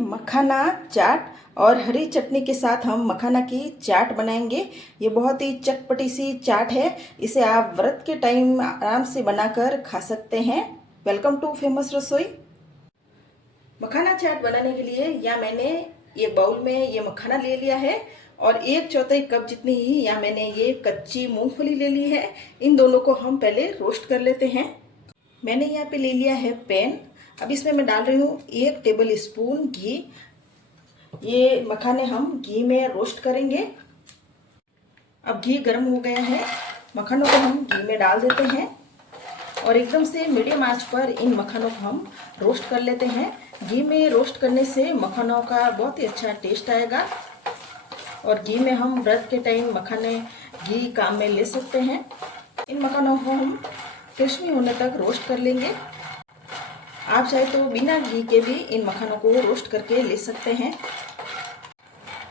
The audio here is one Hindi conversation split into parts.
मखाना चाट और हरी चटनी के साथ हम मखाना की चाट बनाएंगे। ये बहुत ही चटपटी सी चाट है। इसे आप व्रत के टाइम आराम से बनाकर खा सकते हैं। वेलकम टू फेमस रसोई। मखाना चाट बनाने के लिए यहाँ मैंने ये बाउल में ये मखाना ले लिया है और 1/4 कप जितनी ही यहाँ मैंने ये कच्ची मूंगफली ले ली है। इन दोनों को हम पहले रोस्ट कर लेते हैं। मैंने यहाँ पे ले लिया है पैन। अब इसमें मैं डाल रही हूँ 1 टेबल स्पून घी। ये मखाने हम घी में रोस्ट करेंगे। अब घी गर्म हो गया है, मखानों को हम घी में डाल देते हैं और एकदम से मीडियम आंच पर इन मखानों को हम रोस्ट कर लेते हैं। घी में रोस्ट करने से मखानों का बहुत ही अच्छा टेस्ट आएगा और घी में हम व्रत के टाइम मखाने घी काम में ले सकते हैं। इन मखानों को हम क्रिस्पी होने तक रोस्ट कर लेंगे। आप चाहे तो बिना घी के भी इन मखानों को रोस्ट करके ले सकते हैं।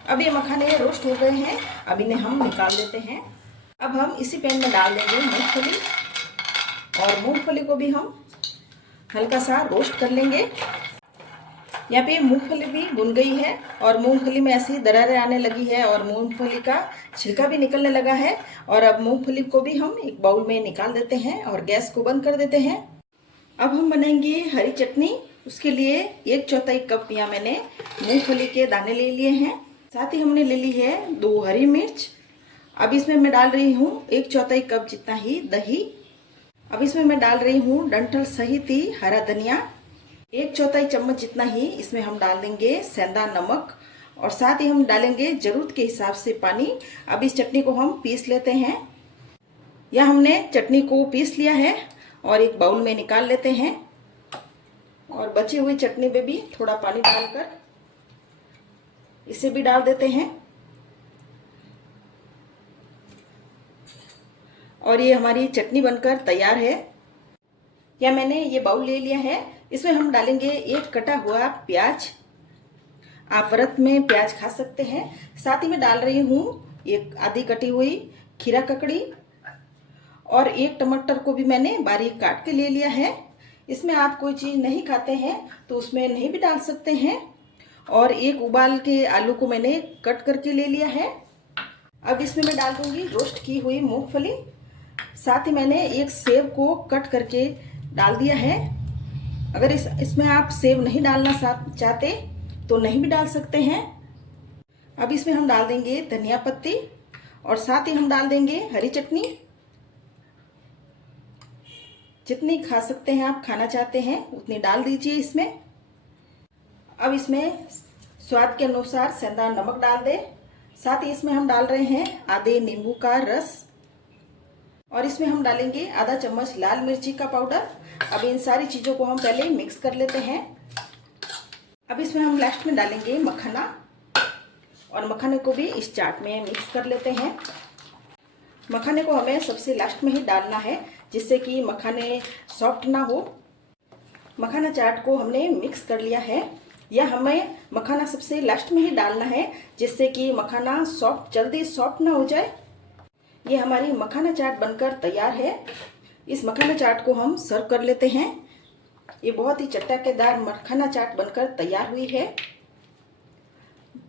अब ये मखाने रोस्ट हो गए हैं, अब इन्हें हम निकाल देते हैं। अब हम इसी पैन में डाल देंगे मूंगफली और मूंगफली को भी हम हल्का सा रोस्ट कर लेंगे। यहाँ पे मूंगफली भी भुन गई है और मूंगफली में ऐसी दरारें आने लगी है और मूंगफली का छिलका भी निकलने लगा है। और अब मूंगफली को भी हम एक बाउल में निकाल देते हैं और गैस को बंद कर देते हैं। अब हम बनाएंगे हरी चटनी। उसके लिए 1/4 कप यहाँ मैंने मूंगफली के दाने ले लिए हैं। साथ ही हमने ले ली है 2 हरी मिर्च। अब इसमें मैं डाल रही हूँ 1/4 कप जितना ही दही। अब इसमें मैं डाल रही हूँ डंठल सहित ही हरा धनिया। 1/4 चम्मच जितना ही इसमें हम डाल देंगे सेंधा नमक और साथ ही हम डालेंगे जरूरत के हिसाब से पानी। अब इस चटनी को हम पीस लेते हैं। यह हमने चटनी को पीस लिया है और एक बाउल में निकाल लेते हैं और बची हुई चटनी में भी थोड़ा पानी डालकर इसे भी डाल देते हैं और ये हमारी चटनी बनकर तैयार है। या मैंने ये बाउल ले लिया है, इसमें हम डालेंगे एक कटा हुआ प्याज। आप व्रत में प्याज खा सकते हैं। साथ ही मैं डाल रही हूँ एक आधी कटी हुई खीरा ककड़ी और 1 टमाटर को भी मैंने बारीक काट के ले लिया है। इसमें आप कोई चीज़ नहीं खाते हैं तो उसमें नहीं भी डाल सकते हैं। और एक उबाल के आलू को मैंने कट करके ले लिया है। अब इसमें मैं डाल दूंगी रोस्ट की हुई मूंगफली। साथ ही मैंने एक सेव को कट करके डाल दिया है। अगर इसमें आप सेव नहीं डालना चाहते तो नहीं भी डाल सकते हैं। अब इसमें हम डाल देंगे धनिया पत्ती और साथ ही हम डाल देंगे हरी चटनी। जितनी खा सकते हैं आप खाना चाहते हैं उतनी डाल दीजिए इसमें। अब इसमें स्वाद के अनुसार सेंधा नमक डाल दें। साथ ही इसमें हम डाल रहे हैं आधे नींबू का रस और इसमें हम डालेंगे आधा चम्मच लाल मिर्ची का पाउडर। अब इन सारी चीज़ों को हम पहले मिक्स कर लेते हैं। अब इसमें हम लास्ट में डालेंगे मखाना और मखाने को भी इस चाट में मिक्स कर लेते हैं। मखाने को हमें सबसे लास्ट में ही डालना है जिससे कि मखाने सॉफ्ट ना हो। मखाना चाट को हमने मिक्स कर लिया है। यह हमें मखाना सबसे लास्ट में ही डालना है जिससे कि मखाना जल्दी सॉफ्ट ना हो जाए। ये हमारी मखाना चाट बनकर तैयार है। इस मखाना चाट को हम सर्व कर लेते हैं। ये बहुत ही चटकेदार मखाना चाट बनकर तैयार हुई है।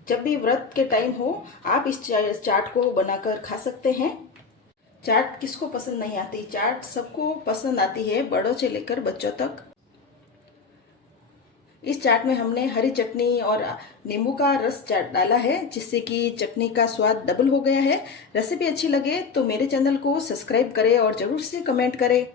जब भी व्रत के टाइम हो आप इस चाट को बनाकर खा सकते हैं। चाट किसको पसंद नहीं आती, चाट सबको पसंद आती है, बड़ों से लेकर बच्चों तक। इस चाट में हमने हरी चटनी और नींबू का रस डाला है जिससे कि चटनी का स्वाद डबल हो गया है। रेसिपी अच्छी लगे तो मेरे चैनल को सब्सक्राइब करें और ज़रूर से कमेंट करें।